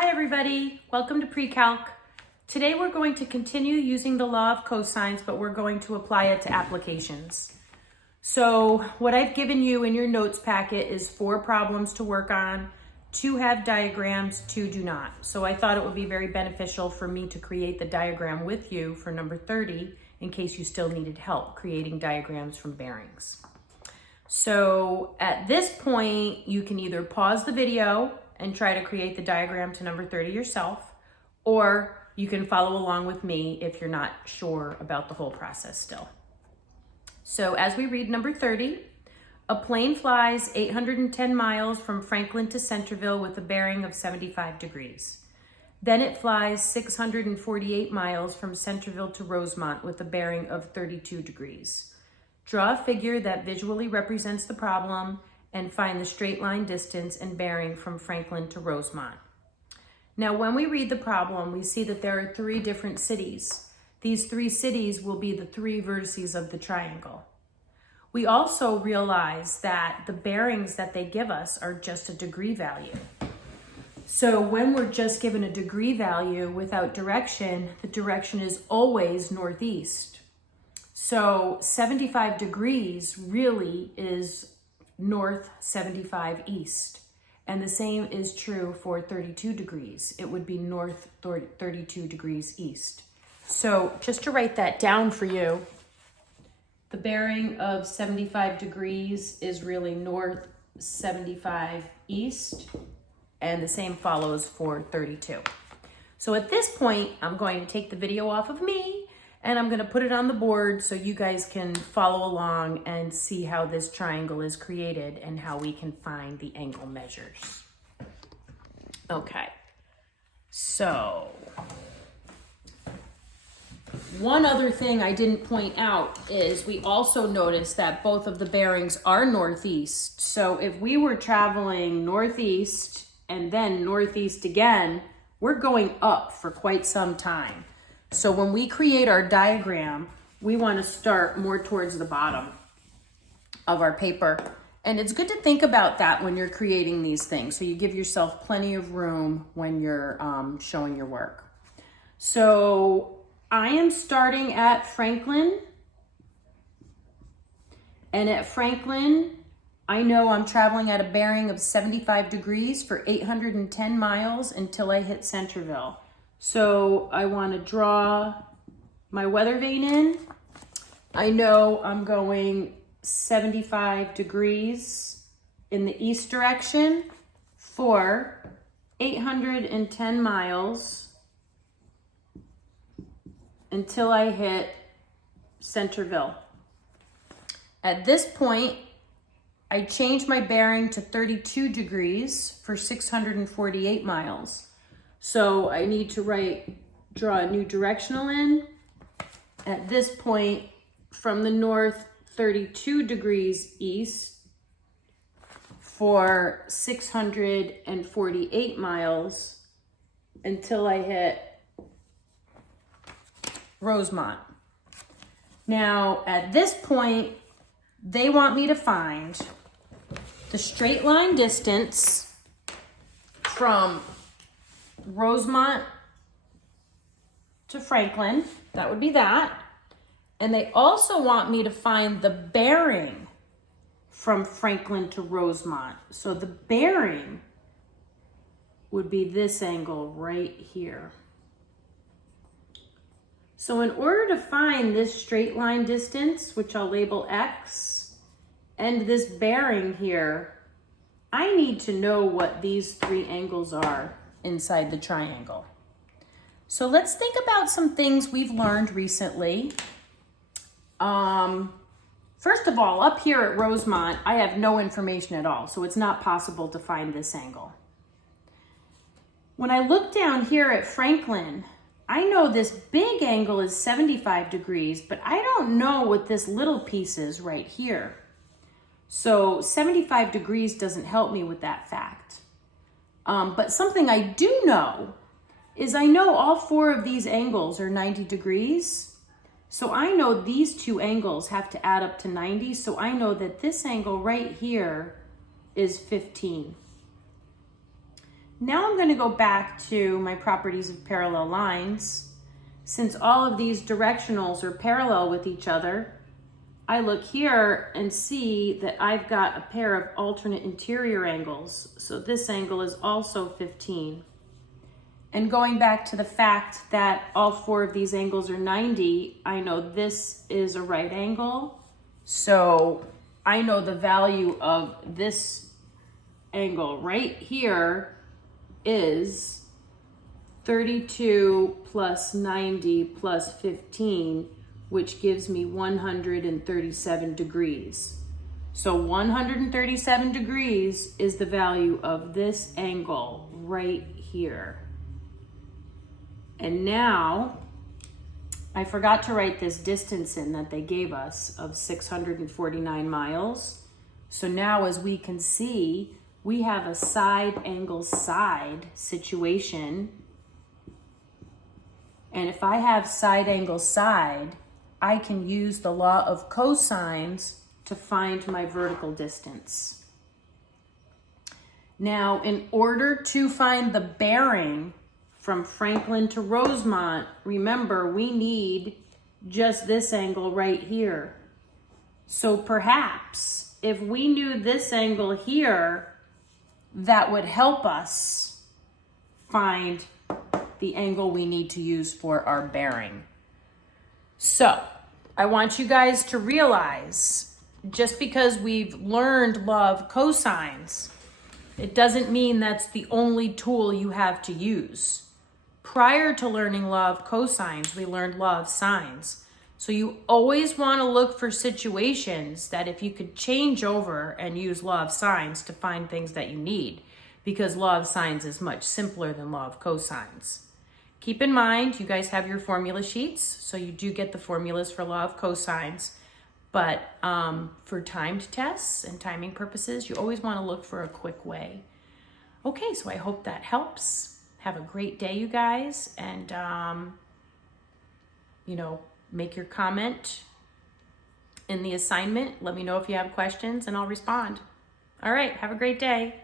Hi everybody, welcome to Pre-Calc. Today we're going to continue using the law of cosines, but we're going to apply it to applications. So what I've given you in your notes packet is 4 problems to work on. 2 have diagrams, 2 do not. So I thought it would be very beneficial for me to create the diagram with you for number 30 in case you still needed help creating diagrams from bearings. So at this point, you can either pause the video and try to create the diagram to number 30 yourself, or you can follow along with me if you're not sure about the whole process still. So as we read number 30, a plane flies 810 miles from Franklin to Centerville with a bearing of 75 degrees. Then it flies 648 miles from Centerville to Rosemont with a bearing of 32 degrees. Draw a figure that visually represents the problem and find the straight line distance and bearing from Franklin to Rosemont. Now, when we read the problem, we see that there are 3 different cities. These 3 cities will be the 3 vertices of the triangle. We also realize that the bearings that they give us are just a degree value. So when we're just given a degree value without direction, the direction is always northeast. So 75 degrees really is north 75 east. And the same is true for 32 degrees. It would be north 32 degrees east. So just to write that down for you, the bearing of 75 degrees is really north 75 east, and the same follows for 32. So at this point, I'm going to take the video off of me and I'm going to put it on the board so you guys can follow along and see how this triangle is created and how we can find the angle measures. Okay, so one other thing I didn't point out is we also noticed that both of the bearings are northeast. So if we were traveling northeast and then northeast again, we're going up for quite some time. So when we create our diagram, we want to start more towards the bottom of our paper. And it's good to think about that when you're creating these things, so you give yourself plenty of room when you're showing your work. So I am starting at Franklin. And at Franklin, I know I'm traveling at a bearing of 75 degrees for 810 miles until I hit Centerville. So I want to draw my weather vane in. I know I'm going 75 degrees in the east direction for 810 miles until I hit Centerville. At this point, I change my bearing to 32 degrees for 648 miles. So I need to draw a new directional in. At this point, from the north, 32 degrees east for 648 miles until I hit Rosemont. Now, at this point, they want me to find the straight line distance from Rosemont to Franklin. That would be that. And they also want me to find the bearing from Franklin to Rosemont. So the bearing would be this angle right here. So in order to find this straight line distance, which I'll label X, and this bearing here, I need to know what these 3 angles are inside the triangle. So let's think about some things we've learned recently. First of all, up here at Rosemont, I have no information at all, so it's not possible to find this angle. When I look down here at Franklin, I know this big angle is 75 degrees, but I don't know what this little piece is right here. So 75 degrees doesn't help me with that fact. But something I do know is I know all 4 of these angles are 90 degrees. So I know these 2 angles have to add up to 90. So I know that this angle right here is 15. Now I'm going to go back to my properties of parallel lines. Since all of these directionals are parallel with each other, I look here and see that I've got a pair of alternate interior angles. So this angle is also 15. And going back to the fact that all four of these angles are 90, I know this is a right angle. So I know the value of this angle right here is 32 plus 90 plus 15, which gives me 137 degrees. So 137 degrees is the value of this angle right here. And now, I forgot to write this distance in that they gave us of 649 miles. So now, as we can see, we have a side angle side situation. And if I have side angle side, I can use the law of cosines to find my vertical distance. Now, in order to find the bearing from Franklin to Rosemont, remember, we need just this angle right here. So perhaps if we knew this angle here, that would help us find the angle we need to use for our bearing. So I want you guys to realize, just because we've learned law of cosines, it doesn't mean that's the only tool you have to use. Prior to learning law of cosines, we learned law of sines. So you always want to look for situations that if you could change over and use law of sines to find things that you need, because law of sines is much simpler than law of cosines. Keep in mind, you guys have your formula sheets, so you do get the formulas for law of cosines. But for timed tests and timing purposes, you always want to look for a quick way. Okay, so I hope that helps. Have a great day, you guys, and make your comment in the assignment. Let me know if you have questions, and I'll respond. All right, have a great day.